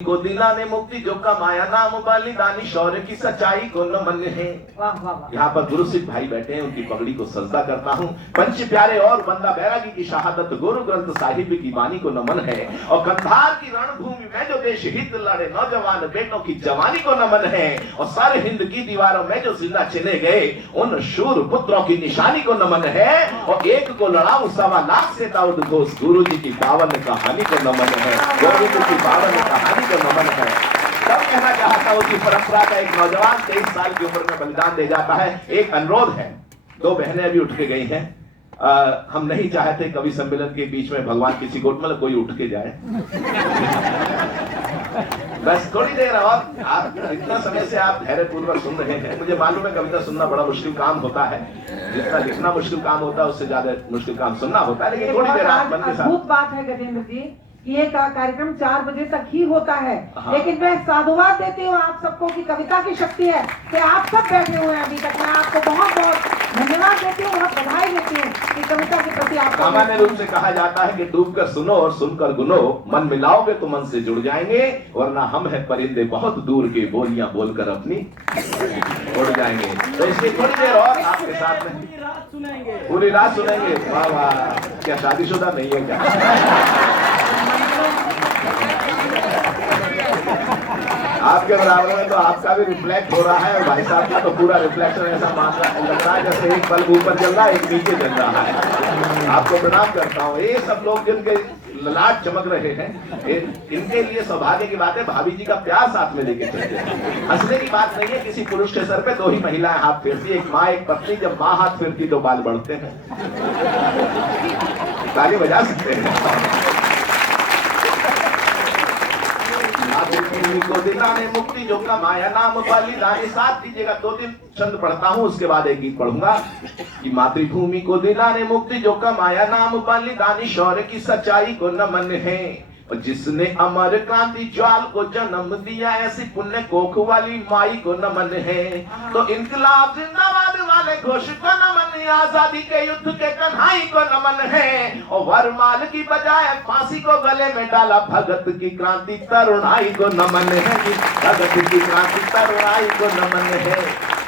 को दिलाने मुक्ति जो कमाया नाम बलिदानी शौर्य की सच्चाई को नमन है। यहाँ पर गुरु सिख भाई बैठे हैं, उनकी पगड़ी को सजदा करता हूँ। पंच प्यारे और बंदा बैरागी की शहादत गुरु ग्रंथ साहिब की वाणी को नमन है। और कंधार की रणभूमि में जो देश हित लड़े नौजवान बेटों की जवानी को नमन है। और सारे हिंद की दीवारों में जो जिंदा चले गए उन शूर पुत्रों की निशानी को नमन है। और एक को लड़ाऊ 1.25 लाख से दाऊद घोष गुरु जी की पावन कहानी को नमन है। गोविंद की पावन कहानी को नमन है। तब कहना चाहता हूँ कि परंपरा का एक नौजवान 23 साल की उम्र में बलिदान दे जाता है। एक अनुरोध है, 2 बहनें अभी उठ के गई हैं। हम नहीं चाहते कवि सम्मेलन के बीच में भगवान किसी को मतलब कोई उठ के जाए। बस थोड़ी देर और आप इतना समय से आप धैर्य पूर्वक सुन रहे हैं। मुझे मालूम है कविता सुनना बड़ा मुश्किल काम होता है, जितना लिखना मुश्किल काम होता है उससे ज्यादा मुश्किल काम सुनना होता है। लेकिन थोड़ी देर आप मन के साथ। अद्भुत बात है गजेंद्र जी, ये कार्यक्रम 4 बजे तक ही होता है। लेकिन मैं साधुवाद देती हूँ आप सबको कि कविता की शक्ति है कि आप सब बैठे हुए हैं अभी तक। मैं आपको बहुत बहुत धन्यवाद देती हूँ, बहुत बधाई देती हूँ कि कविता के प्रति आप। सामान्य रूप से कहा जाता है कि डूब कर सुनो और सुनकर गुनो, मन मिलाओगे तो मन से जुड़ जाएंगे, वरना हम है परिंदे बहुत दूर के, बोलियां बोलकर अपनी उड़ जाएंगे। तो इसलिए थोड़ी देर और आपके साथ में पूरी रात सुनेंगे। वाह वाह, क्या शादीशुदा नहीं है क्या? आपके बराबर में तो आपका भी रिफ्लेक्ट हो रहा है और भाई साहब का तो पूरा रिफ्लेक्शन ऐसा लग रहा है जैसे एक बल्ब ऊपर जल रहा है एक नीचे जल रहा है। आपको प्रणाम करता हूँ। ये सब लोग जिनके ललाट चमक रहे हैं, इनके लिए सौभाग्य की बात है भाभी जी का प्यार साथ में लेके चलते हैं। हंसने की बात नहीं है, किसी पुरुष के सर पे 2 ही महिलाएं हाथ फेरती, एक माँ एक पत्नी। जब माँ हाथ फेरती तो बाल बढ़ते हैं। ताली बजा सकते हैं। को दिलाने मुक्ति जो कमाया नाम बलिदानी। साथ दीजिएगा, 2-3 छंद पढ़ता हूँ उसके बाद एक गीत पढ़ूंगा। कि मातृभूमि को दिलाने मुक्ति जो कमाया नाम बलिदानी शौर्य की सच्चाई को नमन है। और जिसने अमर क्रांति ज्वाल को जन्म दिया ऐसी पुण्य कोख वाली माई को नमन है। तो इनकलाब जिंदाबाद वाले घोष को नमन, आजादी के युद्ध के कन्हाई को नमन है। और वरमाल की बजाय फांसी को गले में डाला भगत की क्रांति तरुणाई को नमन है। भगत की क्रांति तरुणाई को नमन है।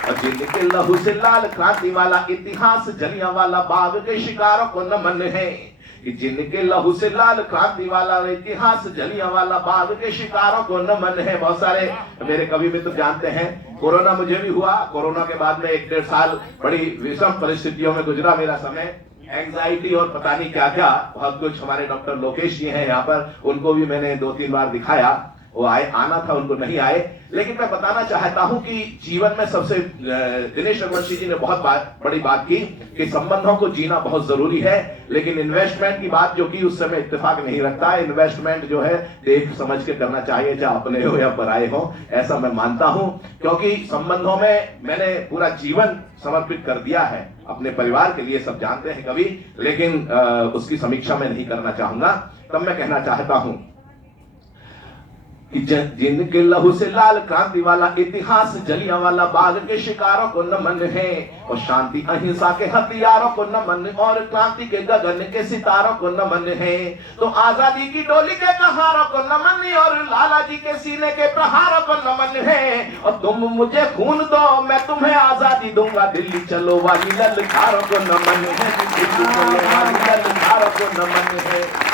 और जिनके लहू से लाल क्रांति वाला इतिहास जलियांवाला बाग के शिकारों को नमन है। कि जिनके लहू से लाल क्रांति वाला इतिहास जलियांवाला बाग के शिकारों को नमन है। बहुत सारे मेरे कवि मित्र जानते हैं, कोरोना मुझे भी हुआ। कोरोना के बाद में 1-1.5 साल बड़ी विषम परिस्थितियों में गुजरा मेरा समय। एंजाइटी और पता नहीं क्या क्या बहुत कुछ। हमारे डॉक्टर लोकेश जी हैं यहाँ पर, उनको भी मैंने 2-3 बार दिखाया। वो आना था, उनको नहीं आए। लेकिन मैं बताना चाहता हूं कि जीवन में सबसे दिनेश रघुवंशी जी ने बहुत बड़ी बात की कि संबंधों को जीना बहुत जरूरी है। लेकिन इन्वेस्टमेंट की बात जो की उस समय इत्तेफाक नहीं रखता है। इन्वेस्टमेंट जो है देख समझ के करना चाहिए, चाहे अपने हो या पराए हो, ऐसा मैं मानता हूं। क्योंकि संबंधों में मैंने पूरा जीवन समर्पित कर दिया है अपने परिवार के लिए, सब जानते हैं कभी। लेकिन उसकी समीक्षा मैं नहीं करना चाहूंगा। तब मैं कहना चाहता हूं कि जिनके लहू से लाल क्रांति वाला इतिहास जलियांवाला बाग के शिकारों को नमन है। और शांति अहिंसा के हथियारों को नमन, और क्रांति के गगन के सितारों को नमन है। तो आजादी की डोली के कहारों को नमन, और लाला जी के सीने के प्रहारों को नमन है। और तुम मुझे खून दो मैं तुम्हें आजादी दूंगा, दिल्ली चलो वाली ललकारों को नमन है। दिल्ली चलो वाली ललकारों को नमन है।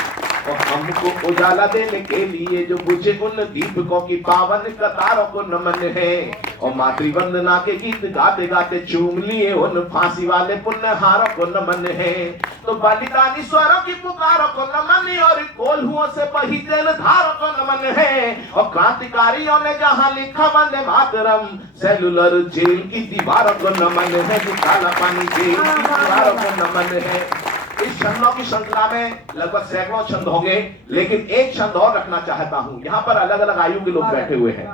और हमको उजाला देने के लिए जो बुझे उन दीपकों की पावन कतारों को नमन है। और मातृवंदना के गीत गाते गाते चूम लिए उन फांसी वाले पुण्यहारों को नमन है। तो बलिदानी स्वरों की पुकारों को नमन, और कोल्हुओं से बही जलधारों को नमन है। और क्रांतिकारियों ने जहां लिखा वंदे मातरम, सेलुलर जेल की दीवारों को नमन है। काला पानी जेल की दीवारों को नमन है। इस छंदों की श्रृंखला में लगभग सैकड़ों छंद होंगे, लेकिन एक छंद और रखना चाहता हूं। यहाँ पर अलग अलग आयु के लोग बैठे हुए हैं।